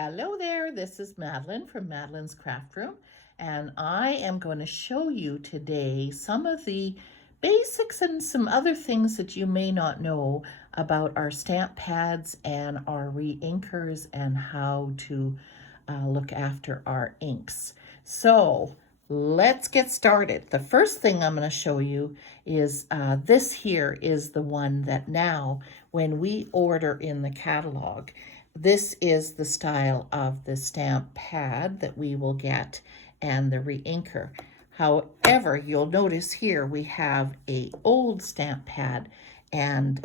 Hello there, this is Madeline from Madeline's Craft Room, and I am going to show you today some of the basics and some other things that you may not know about our stamp pads and our re-inkers and how to look after our inks. So let's get started. The first thing I'm going to show you is this here is the one that now when we order in the catalog, this is the style of the stamp pad that we will get and the re-inker. However, you'll notice here we have a old stamp pad, and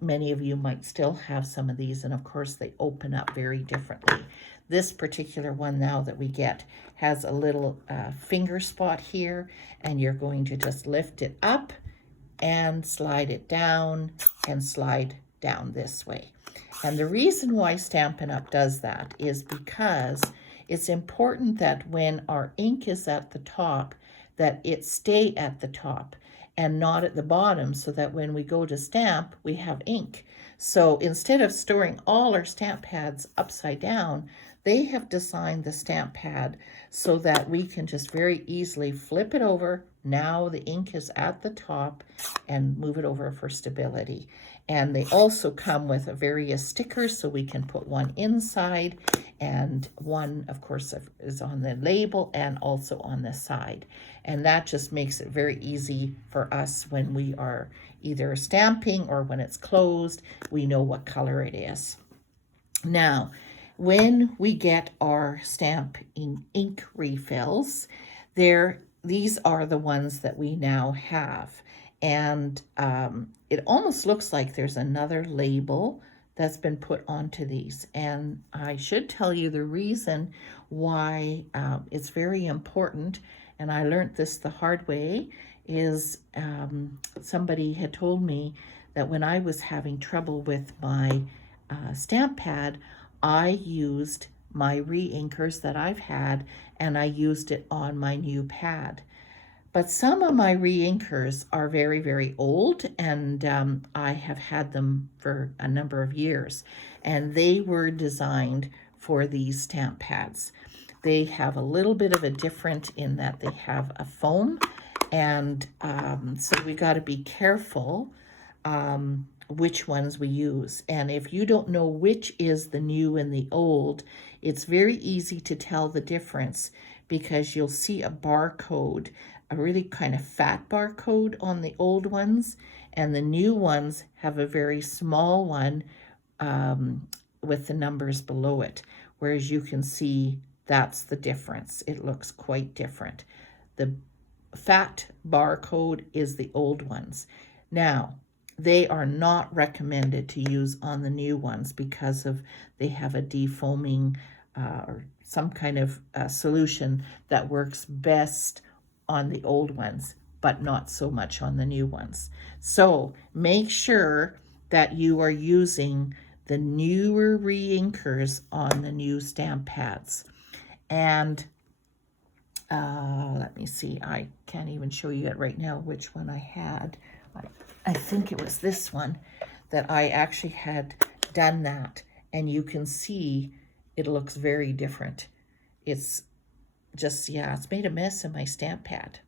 many of you might still have some of these, and of course they open up very differently. This particular one now that we get has a little finger spot here, and you're going to just lift it up and slide it down and slide down this way. And the reason why Stampin' Up! Does that is because it's important that when our ink is at the top, that it stay at the top and not at the bottom, so that when we go to stamp, we have ink. So instead of storing all our stamp pads upside down, they have designed the stamp pad so that we can just very easily flip it over. Now the ink is at the top, and move it over for stability. And they also come with various stickers, so we can put one inside, and one, of course, is on the label and also on the side. And that just makes it very easy for us when we are either stamping or when it's closed, we know what color it is. Now, when we get our stamp ink refills, these are the ones that we now have. And it almost looks like there's another label that's been put onto these. And I should tell you the reason why it's very important, and I learned this the hard way, is somebody had told me that when I was having trouble with my stamp pad, I used my re-inkers that I've had, and I used it on my new pad. But some of my re-inkers are very, very old, and I have had them for a number of years, and they were designed for these stamp pads. They have a little bit of a different in that they have a foam, and so we got to be careful which ones we use. And if you don't know which is the new and the old, it's very easy to tell the difference, because you'll see a barcode, a really kind of fat barcode on the old ones, and the new ones have a very small one with the numbers below it, whereas you can see that's the difference. It looks quite different. The fat barcode is the old ones. Now, they are not recommended to use on the new ones because they have a defoaming or some kind of solution that works best on the old ones, but not so much on the new ones. So make sure that you are using the newer re-inkers on the new stamp pads. And let me see, I can't even show you it right now which one I had. I think it was this one that I actually had done that, and you can see it looks very different. It's just, yeah, it's made a mess in my stamp pad.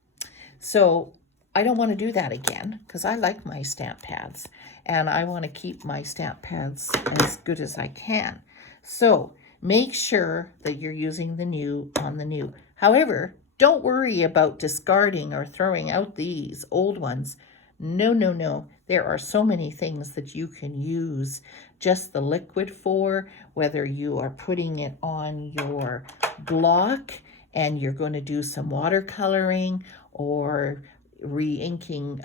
So I don't want to do that again, because I like my stamp pads, and I want to keep my stamp pads as good as I can. So make sure that you're using the new on the new. However, don't worry about discarding or throwing out these old ones. No, no, no. There are so many things that you can use just the liquid for, whether you are putting it on your block and you're going to do some watercoloring, or re-inking,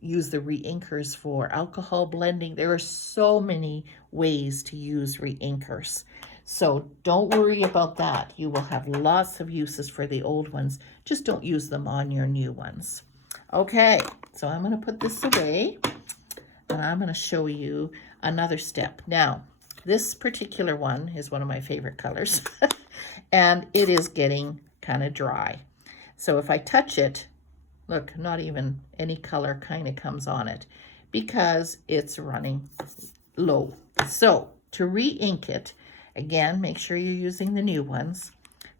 use the re-inkers for alcohol blending. There are so many ways to use re-inkers. So don't worry about that. You will have lots of uses for the old ones. Just don't use them on your new ones. Okay, so I'm going to put this away, and I'm going to show you another step. Now, this particular one is one of my favorite colors, and it is getting kind of dry. So if I touch it, look, not even any color kind of comes on it, because it's running low. So to re-ink it, Again, make sure you're using the new ones.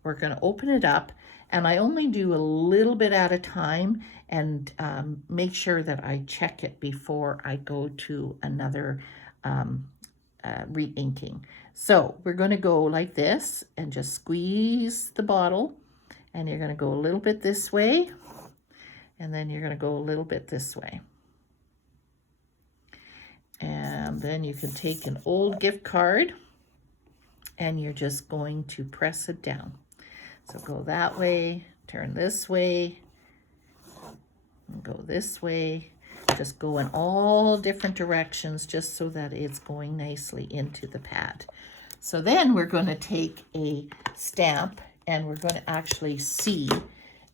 We're going to open it up, and I only do a little bit at a time, and make sure that I check it before I go to another re-inking. So we're going to go like this and just squeeze the bottle, and you're going to go a little bit this way, and then you're going to go a little bit this way. And then you can take an old gift card and you're just going to press it down. So go that way, turn this way, and go this way. Just go in all different directions just so that it's going nicely into the pad. So then we're going to take a stamp and we're going to actually see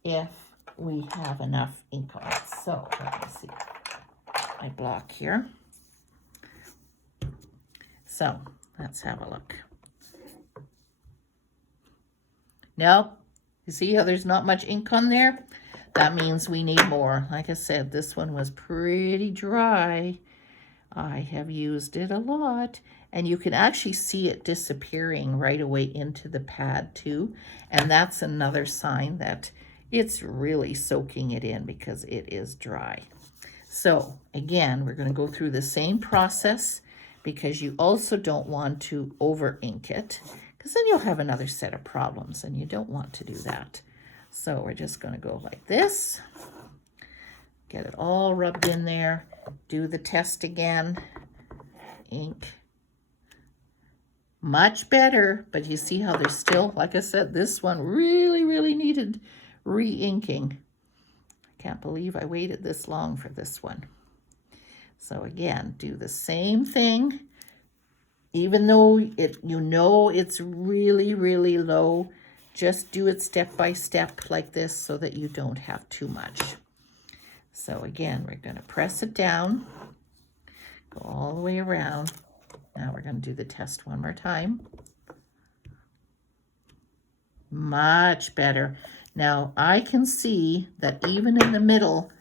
if we have enough ink on it. So let me see my block here. So let's have a look. Nope. You see how there's not much ink on there? That means we need more. Like I said, this one was pretty dry. I have used it a lot. And you can actually see it disappearing right away into the pad too. And that's another sign that it's really soaking it in because it is dry. So again, we're going to go through the same process because you also don't want to over ink it, because then you'll have another set of problems and you don't want to do that. So we're just going to go like this, get it all rubbed in there, do the test again, ink. Much better, but you see how there's still, like I said, this one really needed re-inking. I can't believe I waited this long for this one. So again, do the same thing. Even though it's really low, just do it step by step like this so that you don't have too much. So again, we're going to press it down, go all the way around. Now we're going to do the test one more time. Much better. Now I can see that even in the middle,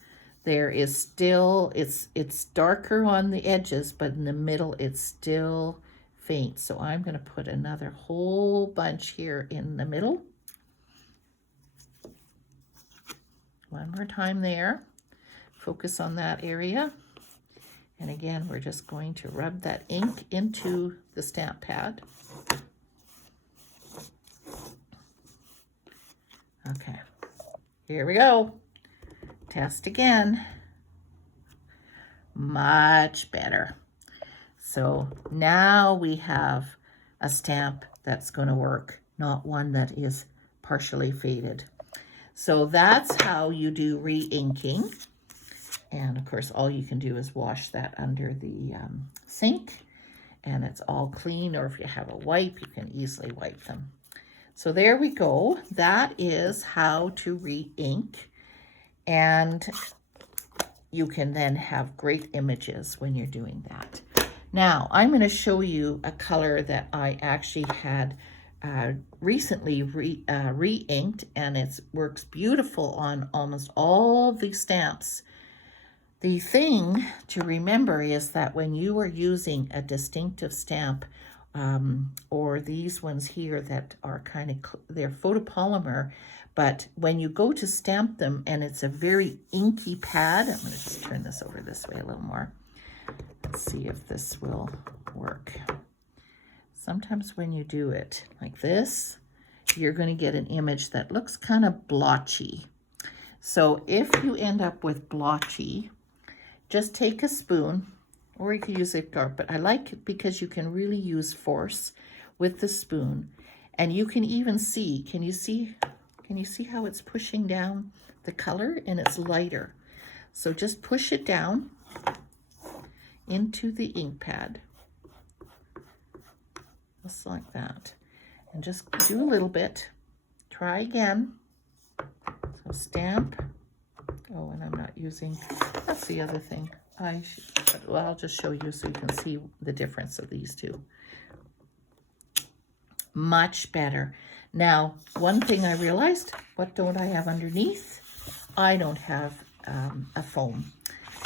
there is still, it's darker on the edges, but in the middle, it's still faint. So I'm going to put another whole bunch here in the middle. One more time there. Focus on that area. And again, we're just going to rub that ink into the stamp pad. Okay, here we go. Test again. Much better. So now we have a stamp that's going to work, not one that is partially faded. So that's how you do re-inking. And of course, all you can do is wash that under the sink, and it's all clean, or if you have a wipe, you can easily wipe them. So there we go. That is how to re-ink, and you can then have great images when you're doing that. Now, I'm going to show you a color that I actually had recently re-inked, and it works beautiful on almost all the stamps. The thing to remember is that when you are using a distinctive stamp, or these ones here that are they're photopolymer, but when you go to stamp them and it's a very inky pad, I'm going to just turn this over this way a little more. Let's see if this will work. Sometimes when you do it like this, you're going to get an image that looks kind of blotchy. So if you end up with blotchy, just take a spoon, or you can use a dart, but I like it because you can really use force with the spoon. And you can even see, can you see how it's pushing down the color, and it's lighter. So just push it down into the ink pad, just like that. And just do a little bit, try again. So stamp. Oh, and I'm not using, that's the other thing. I'll just show you so you can see the difference of these two. Much better. Now, one thing I realized, what don't I have underneath? I don't have a foam.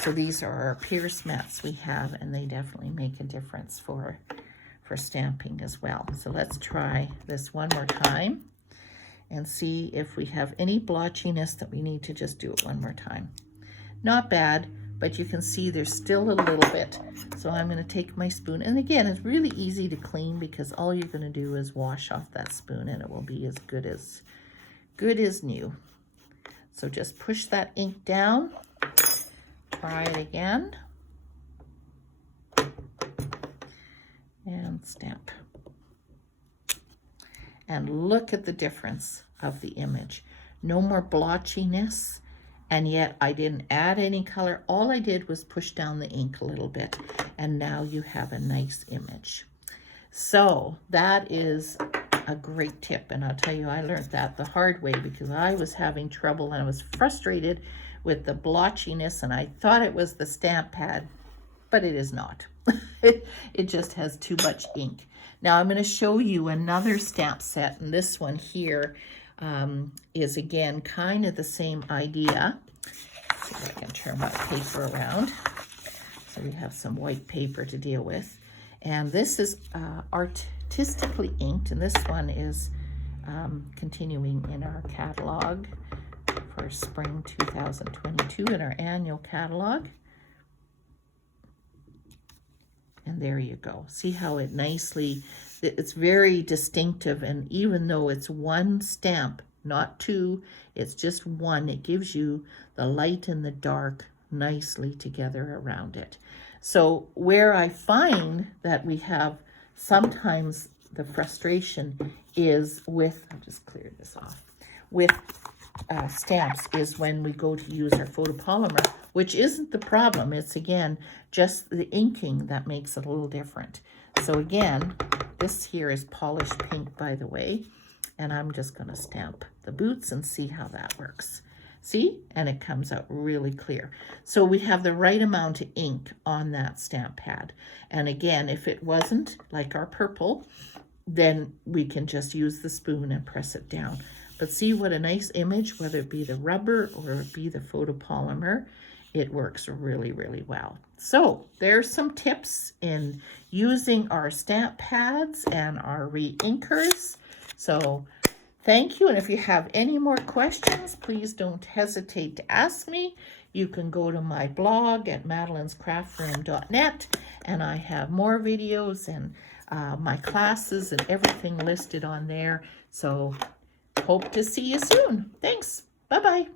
So these are our Pierce mats we have, and they definitely make a difference for for stamping as well. So let's try this one more time and see if we have any blotchiness that we need to just do it one more time. Not bad, but you can see there's still a little bit. So I'm going to take my spoon, and again, it's really easy to clean because all you're going to do is wash off that spoon and it will be as good as new. So just push that ink down, try it again, and stamp. And look at the difference of the image. No more blotchiness. And yet I didn't add any color. All I did was push down the ink a little bit. And now you have a nice image. So that is a great tip. And I'll tell you, I learned that the hard way because I was having trouble and I was frustrated with the blotchiness. And I thought it was the stamp pad, but it is not. It just has too much ink. Now I'm going to show you another stamp set. And this one here is again kind of the same idea. Let's see if I can turn my paper around. So we have some white paper to deal with. And this is artistically inked, and this one is continuing in our catalog for spring 2022 in our annual catalog. And there you go. See how it nicely, it's very distinctive. And even though it's one stamp, not two, it's just one, it gives you the light and the dark nicely together around it. So where I find that we have sometimes the frustration is with, I'll just clear this off, with stamps is when we go to use our photopolymer, which isn't the problem. It's again, just the inking that makes it a little different. So again, this here is polished pink, by the way, and I'm just going to stamp the boots and see how that works. See? And it comes out really clear. So we have the right amount of ink on that stamp pad. And again, if it wasn't like our purple, then we can just use the spoon and press it down. But see what a nice image, whether it be the rubber or it be the photopolymer, it works really, really well. So there's some tips in using our stamp pads and our re-inkers. So thank you. And if you have any more questions, please don't hesitate to ask me. You can go to my blog at madelinescraftroom.net, and I have more videos and my classes and everything listed on there. So hope to see you soon. Thanks. Bye-bye.